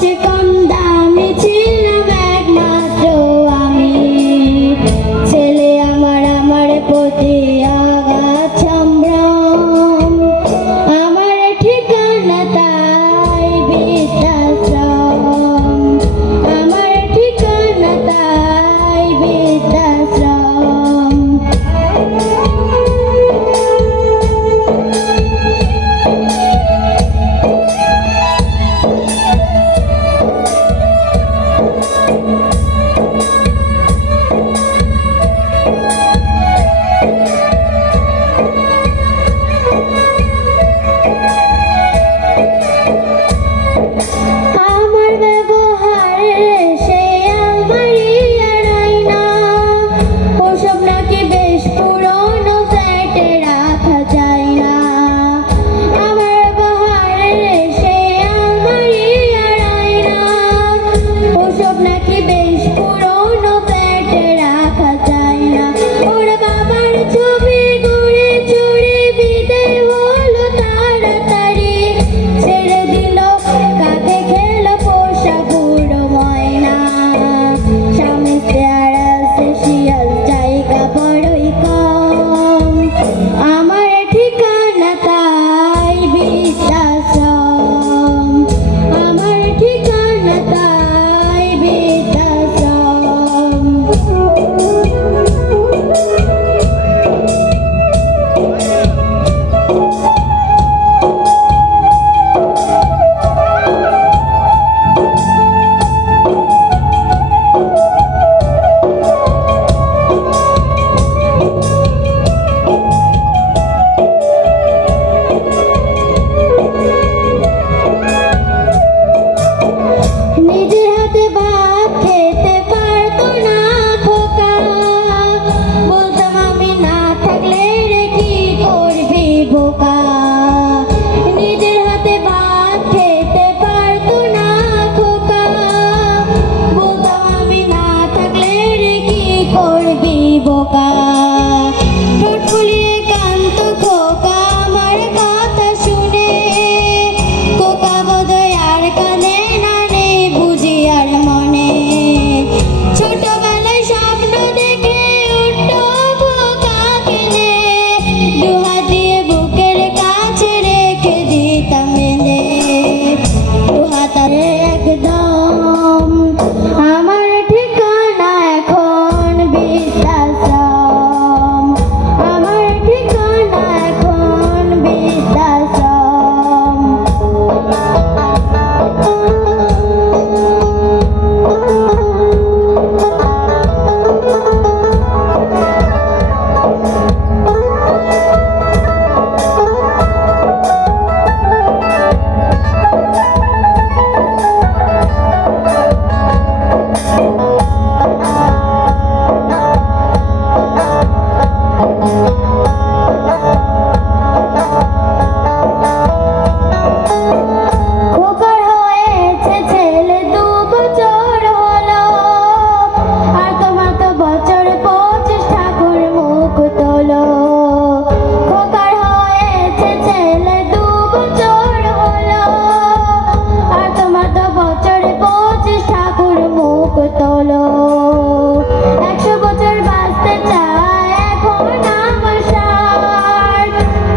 চেয়ে কম দামি ছিলাম একমাত্র আমি। ছেলে আমার প্রতি আঘাত সম্ভ্রম, আমার ঠিকানা তাই বৃদ্ধাশ্রম, আমার ঠিকানা তাই বৃদ্ধাশ্রম। আমার ব্যবহারের সে আমারই এড়াই না, ওসব নাকি বেশ পুরনো ফ্ল্যাটে রাখা যায় না। আমার ব্যবহারের সে আমারই এড়াই না, ওসব নাকি বেশ পুরনো ফ্ল্যাটে রাখা যায় না। ওর বাবার ছবি ঘুরে ছুড়ে বিদায় হলো তাড়াতাড়ি, ছেড়ে দিল কাকে খেলো পোষা বুড়ো ময়না। স্বামী আর আছে শিয়াল, জায়গা বড়ই কম, আমার ঠিকানা তাই বৃদ্ধাশ্রম, আমার ঠিকানা তাই বৃদ্ধাশ্রম। নিজের হাতে ভাত খেতে পারতো না খোকা, বলতাম আমি না থাকলে রে কি করবি বোকা। নিজের হাতে ভাত খেতে পারতো না খোকা, বলতাম আমি না থাকলে রে কি করবি বোকা। ঠোঁট ফুলিয়ে কাঁদতো খোকা আমার কথা শুনে, খোকা বোধহয় আর কাঁদে না নেই বুঝি আর মনে। ছোটবেলায় স্বপ্ন দেখে উঠতো বোকা কেনে, দুহাত দিয়ে বুকের কাছে রেখে দিতাম বেঁধে, দুহাত একদম। আমার ঠিকানা এখন বৃদ্ধাশ্রম, আমার ঠিকানা এখন বৃদ্ধাশ্রম। খোকার হয়েছে ছেলে 2 বছর হলো, আর তোমার তো বছর 25 ঠাকুর মুখ তোলো। খোকার হয়েছে ছেলে 2 বছর হলো, আর তোমার তো বছর 25 ঠাকুর মুখ তোলো। 100 বছর বাঁচতে চায় এখন আমার 60,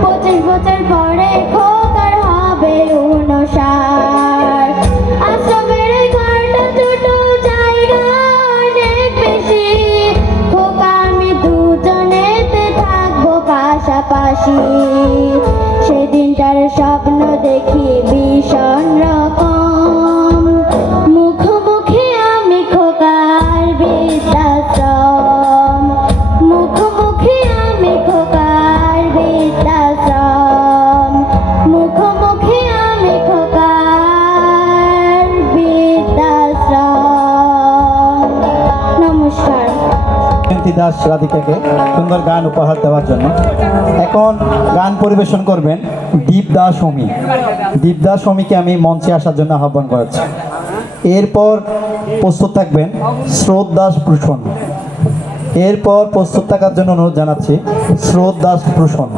25 বছর পরে খোকার হবে 59। আশ্রমের ওই ঘরটা ছোট, জায়গা অনেক বেশি, খোকা আমি দুজনেতে থাকবো পাশাপাশি। সেদিনটার স্বপ্ন দেখি ভীষণ রকম, মুখোমুখি আমি খোকার বৃদ্ধাশ্রম, মুখোমুখি আমি খোকার বৃদ্ধাশ্রম, মুখোমুখি আমি খোকার বৃদ্ধাশ্রম। নমস্কার। দাস রাধিকাকে সুন্দর গান উপহার দেওয়ার জন্য এখন গান পরিবেশন করবেন দীপদাস অমি। দীপদাস অমিকে আমি মঞ্চে আসার জন্য আহ্বান করেছি। এরপর প্রস্তুত থাকবেন স্রোত দাস প্রসন্ন। এরপর প্রস্তুত থাকার জন্য অনুরোধ জানাচ্ছি স্রোত দাস প্রসন্ন।